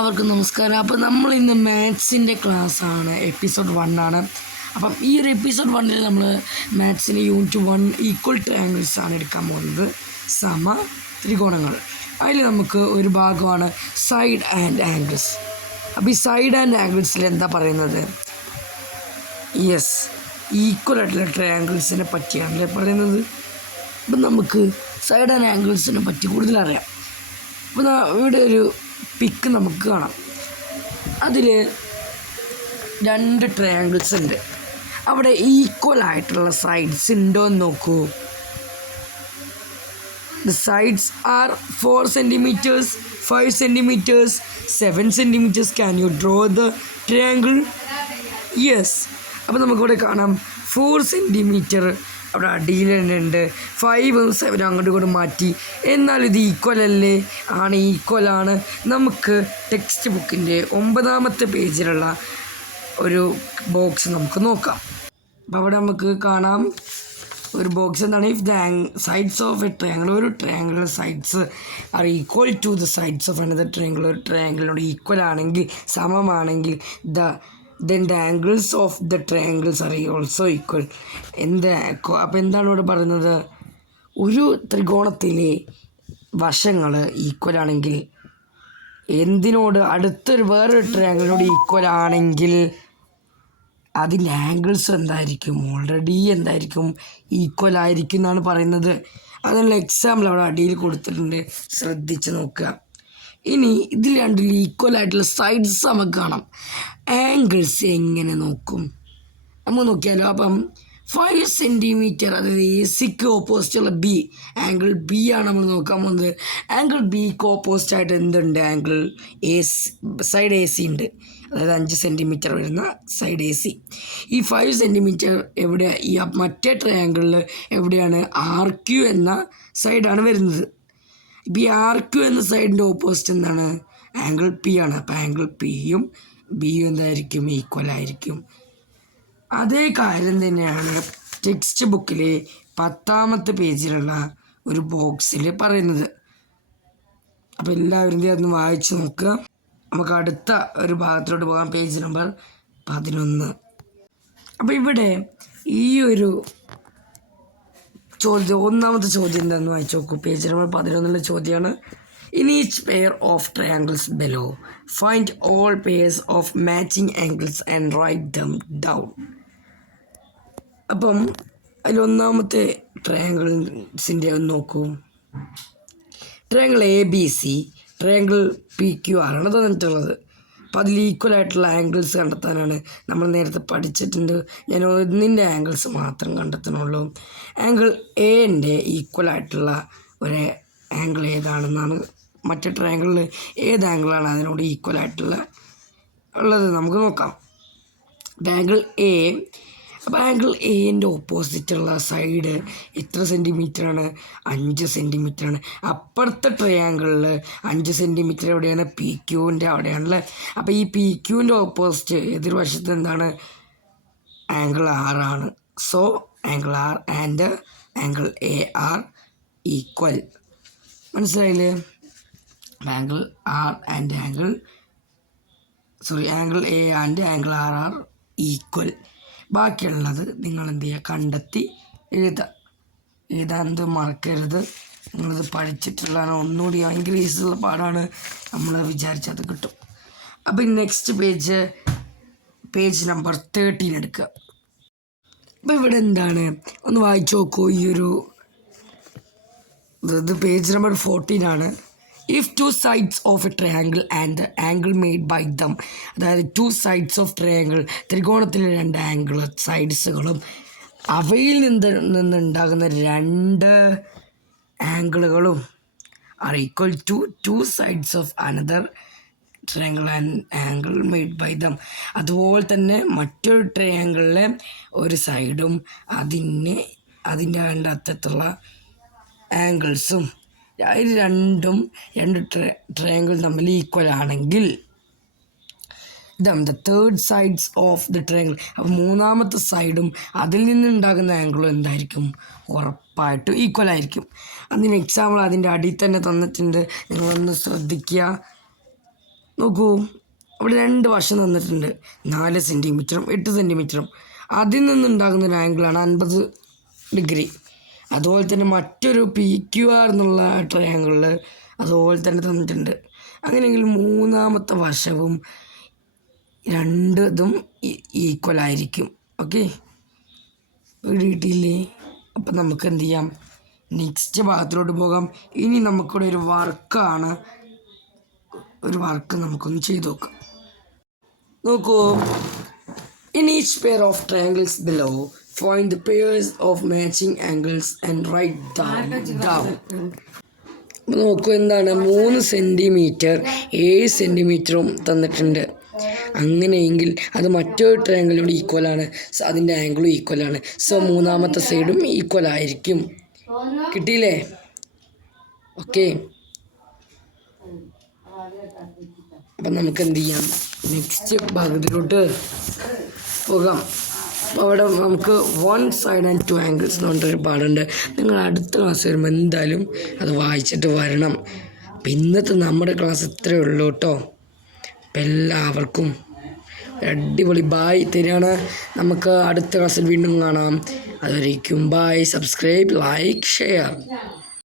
എല്ലാവർക്കും നമസ്കാരം. അപ്പോൾ നമ്മൾ ഇന്ന് മാത്സിൻ്റെ ക്ലാസ്സാണ്, എപ്പിസോഡ് 1 ആണ്. അപ്പം ഈ ഒരു എപ്പിസോഡ് 1 നമ്മൾ മാത്സിൻ്റെ യൂണിറ്റ് 1 ഈക്വൽ ട്രയാങ്കിൾസ് ആണ് എടുക്കാൻ പോകുന്നത്, സമ ത്രികോണങ്ങൾ. അതിൽ നമുക്ക് ഒരു ഭാഗമാണ് സൈഡ് ആൻഡ് ആംഗിൾസ്. അപ്പോൾ ഈ സൈഡ് ആൻഡ് ആംഗിൾസിൽ എന്താ പറയുന്നത്? യെസ്, ഈക്വൽ ആയിട്ടുള്ള ട്രയാങ്കിൾസിനെ പറ്റിയാണല്ലേ പറയുന്നത്. അപ്പം നമുക്ക് സൈഡ് ആൻഡ് ആംഗിൾസിനെ പറ്റി കൂടുതൽ അറിയാം. അപ്പോൾ ഇവിടെ ഒരു പിക്ക് നമുക്ക് കാണാം. അതിൽ 2 ട്രയാങ്കിൾസ് ഉണ്ട്. അവിടെ ഈക്വൽ ആയിട്ടുള്ള സൈഡ്സ് ഉണ്ടോ എന്ന് നോക്കൂ. The sides are 4 centimeters, 5 centimeters, 7 centimeters. Can you draw the triangle? Yes. അപ്പോൾ നമുക്കിവിടെ കാണാം 4 centimeter അവിടെ അടിയിൽ തന്നെ ഉണ്ട്. 5ഉം 7ഉം അങ്ങോട്ടും ഇങ്ങോട്ടും മാറ്റി. എന്നാൽ ഇത് ഈക്വൽ അല്ലേ? ആണ്, ഈക്വലാണ്. നമുക്ക് ടെക്സ്റ്റ് ബുക്കിൻ്റെ 9ാമത്തെ പേജിലുള്ള ഒരു ബോക്സ് നമുക്ക് നോക്കാം. അപ്പോൾ അവിടെ നമുക്ക് കാണാം ഒരു ബോക്സ്. എന്താണ്? If the sides of a triangle, ഒരു ട്രയാങ്കിളിലെ sides are equal to the sides of another triangle, ഒരു ട്രയാങ്കിളിനോട് ഈക്വൽ ആണെങ്കിൽ, സമമാണെങ്കിൽ, then the angles of the triangles are also equal. അപ്പോൾ എന്താണ് ഇവിടെ പറയുന്നത്? ഒരു ത്രികോണത്തിലെ വശങ്ങൾ ഈക്വൽ ആണെങ്കിൽ, എന്തിനോട്? അടുത്തൊരു വേറൊരു ട്രയാങ്കിളിനോട് ഈക്വൽ ആണെങ്കിൽ അതിൻ്റെ ആംഗിൾസ് എന്തായിരിക്കും? ഓൾറെഡി എന്തായിരിക്കും? ഈക്വൽ ആയിരിക്കും എന്നാണ് പറയുന്നത്. അതിനുള്ള എക്സാമ്പിൾ അവിടെ അടിയിൽ കൊടുത്തിട്ടുണ്ട്, ശ്രദ്ധിച്ച് നോക്കുക. ഇനി ഇതിൽ രണ്ടിൽ ഈക്വൽ ആയിട്ടുള്ള സൈഡ്സ് നമുക്ക് കാണാം. ആംഗിൾസ് എങ്ങനെ നോക്കും? നമുക്ക് നോക്കിയാലോ. അപ്പം 5 centimeter, അതായത് എ സിക്ക് ഓപ്പോസിറ്റുള്ള ബി, ആംഗിൾ ബി ആണ് നമ്മൾ നോക്കാൻ പോകുന്നത്. ആംഗിൾ ബിക്ക് ഓപ്പോസിറ്റ് ആയിട്ട് എന്തുണ്ട്? Angle A C, side A C ഉണ്ട്. അതായത് 5 centimeter വരുന്ന സൈഡ് എ സി. ഈ 5 centimeter എവിടെ? ഈ മറ്റേ ട്രയാങ്കിളിൽ എവിടെയാണ്? ആർ ക്യു എന്ന സൈഡാണ് വരുന്നത്. ഇപ്പോൾ ഈ ആർ ക്യു എന്ന സൈഡിൻ്റെ ഓപ്പോസിറ്റ് എന്താണ്? ആംഗിൾ പി ആണ്. അപ്പോൾ ആംഗിൾ പിയും ബിയും എന്തായിരിക്കും? ഈക്വൽ ആയിരിക്കും. അതേ കാര്യം തന്നെയാണ് ടെക്സ്റ്റ് ബുക്കിലെ 10ാമത്തെ പേജിലുള്ള ഒരു ബോക്സിൽ പറയുന്നത്. അപ്പോൾ എല്ലാവരും അതൊന്ന് വായിച്ച് നോക്കുക. നമുക്ക് അടുത്ത ഒരു ഭാഗത്തിലോട്ട് പോകാം, പേജ് നമ്പർ 11. അപ്പോൾ ഇവിടെ ഈ ഒരു ചോദ്യം, 1ാമത്തെ ചോദ്യം എന്താണെന്ന് വായിച്ചു നോക്കൂ. പേജ് നമ്പർ 11 ചോദ്യമാണ്. In each pair of triangles below, find all pairs of matching angles and write them down. അപ്പം അതിൽ 1ാമത്തെ ട്രയാങ്കിൾസിൻ്റെ ഒന്ന് നോക്കൂ. Triangle A B C, triangle P Q ആറാണ് തന്നിട്ടുള്ളത്. അപ്പോൾ അതിൽ ഈക്വൽ ആയിട്ടുള്ള ആംഗിൾസ് കണ്ടെത്താനാണ് നമ്മൾ നേരത്തെ പഠിച്ചിട്ടുണ്ട്. ഞാൻ ഒന്നിൻ്റെ ആംഗിൾസ് മാത്രം കണ്ടെത്തണുള്ളൂ. ആംഗിൾ എൻ്റെ ഈക്വൽ ആയിട്ടുള്ള ഒരു ആംഗിൾ ഏതാണെന്നാണ്, മറ്റേ ട്രയാങ്കിളിൽ ഏത് ആംഗിളാണ് അതിനോട് ഈക്വൽ ആയിട്ടുള്ള ഉള്ളത് നമുക്ക് നോക്കാം. Angle A. അപ്പോൾ ആംഗിൾ എൻ്റെ ഓപ്പോസിറ്റുള്ള സൈഡ് എത്ര സെൻറ്റിമീറ്ററാണ്? 5 സെൻറ്റിമീറ്ററാണ്. അപ്പുറത്തെ ട്രയാങ്കിളിൽ 5 സെൻറ്റിമീറ്റർ എവിടെയാണ്? പി ക്യൂവിൻ്റെ അവിടെയാണല്ലേ. അപ്പോൾ ഈ പി ക്യൂവിൻ്റെ ഓപ്പോസിറ്റ് എതിർവശത്ത് എന്താണ്? ആംഗിൾ ആറാണ്. So angle R and angle A are equal. മനസ്സിലായില്ലേ? Angle R and angle A and angle R are equal. ബാക്കിയുള്ളത് നിങ്ങൾ എന്ത് ചെയ്യുക? കണ്ടെത്തി എഴുതാൻ മറക്കരുത്. നിങ്ങളിത് പഠിച്ചിട്ടുള്ളതാണ്. ഒന്നുകൂടി ഭയങ്കര ഈസിയുള്ള പാടാണ്, നമ്മൾ വിചാരിച്ചത് കിട്ടും. അപ്പോൾ നെക്സ്റ്റ് പേജ് നമ്പർ 13 എടുക്കുക. അപ്പോൾ ഇവിടെ എന്താണ്? ഒന്ന് വായിച്ചു നോക്കൂ. ഈ ഒരു ഇത് പേജ് നമ്പർ 14 ആണ്. If 2 sides of a triangle and the angle made by them, അതായത് 2 sides of triangle, ത്രികോണത്തിലെ 2 ആംഗിൾ സൈഡ്സുകളും അവയിൽ നിന്നുണ്ടാകുന്ന 2 ആംഗിളുകളും are equal to 2 sides of another triangle and angle made by them. അതുപോലെ തന്നെ മറ്റൊരു ട്രയാങ്കിളിലെ ഒരു സൈഡും അതിൻ്റെ അറ്റത്തുള്ള ആംഗിൾസും ഇത് രണ്ട് ട്രയാങ്കിൾ തമ്മിൽ ഈക്വൽ ആണെങ്കിൽ the third sides of the triangle, അപ്പോൾ 3ാമത്തെ സൈഡും അതിൽ നിന്നുണ്ടാകുന്ന ആംഗിളും എന്തായിരിക്കും? ഉറപ്പായിട്ടും ഈക്വൽ ആയിരിക്കും. അതിന് എക്സാമ്പിൾ അതിൻ്റെ അടിയിൽ തന്നെ തന്നിട്ടുണ്ട്, നിങ്ങളൊന്ന് ശ്രദ്ധിക്കുക. നോക്കൂ, അവിടെ 2 വശം തന്നിട്ടുണ്ട്. 4 സെൻറ്റിമീറ്ററും 8 സെൻറ്റിമീറ്ററും. അതിൽ നിന്നുണ്ടാകുന്ന ഒരു ആംഗിളാണ് 50 ഡിഗ്രി. അതുപോലെ തന്നെ മറ്റൊരു PQR എന്നുള്ള ട്രയാങ്കിളിൽ അതുപോലെ തന്നെ തന്നിട്ടുണ്ട്. അങ്ങനെയെങ്കിൽ മൂന്നാമത്തെ വശവും രണ്ടും ഈക്വൽ ആയിരിക്കും. ഓക്കെ, കിട്ടിയില്ലേ? അപ്പം നമുക്ക് എന്ത് ചെയ്യാം, നെക്സ്റ്റ് ഭാഗത്തിലോട്ട് പോകാം. ഇനി നമുക്കിവിടെ ഒരു വർക്ക് നമുക്കൊന്ന് ചെയ്ത് നോക്കാം. നോക്കൂ, in each pair of triangles below, find the pairs of matching angles and write them down. നോക്കൂ, എന്താണ് 3 സെൻറ്റിമീറ്റർ 7 സെൻറ്റിമീറ്ററും തന്നിട്ടുണ്ട്. അങ്ങനെയെങ്കിൽ അത് മറ്റൊരു ട്രയാങ്കിളിനോട് ഈക്വലാണ്. അതിൻ്റെ ആംഗിളും ഈക്വലാണ്. സോ മൂന്നാമത്തെ സൈഡും ഈക്വൽ ആയിരിക്കും. കിട്ടിയില്ലേ? ഓക്കെ, അപ്പം നമുക്ക് എന്ത് ചെയ്യാം, നെക്സ്റ്റ് ഭാഗത്തിലോട്ട് പോകാം. അപ്പോൾ അവിടെ നമുക്ക് 1 സൈഡ് ആൻഡ് 2 ആംഗിൾസ് എന്ന് പറഞ്ഞൊരു പാടുണ്ട്. നിങ്ങൾ അടുത്ത ക്ലാസ് വരുമ്പോൾ എന്തായാലും അത് വായിച്ചിട്ട് വരണം. അപ്പം ഇന്നത്തെ നമ്മുടെ ക്ലാസ് ഇത്രയേ ഉള്ളൂ കേട്ടോ. അപ്പം എല്ലാവർക്കും അടിപൊളി ബായ് തരികയാണ്. നമുക്ക് അടുത്ത ക്ലാസ്സിൽ വീണ്ടും കാണാം. അതുവരേക്കും ബായ്. Subscribe, like, share.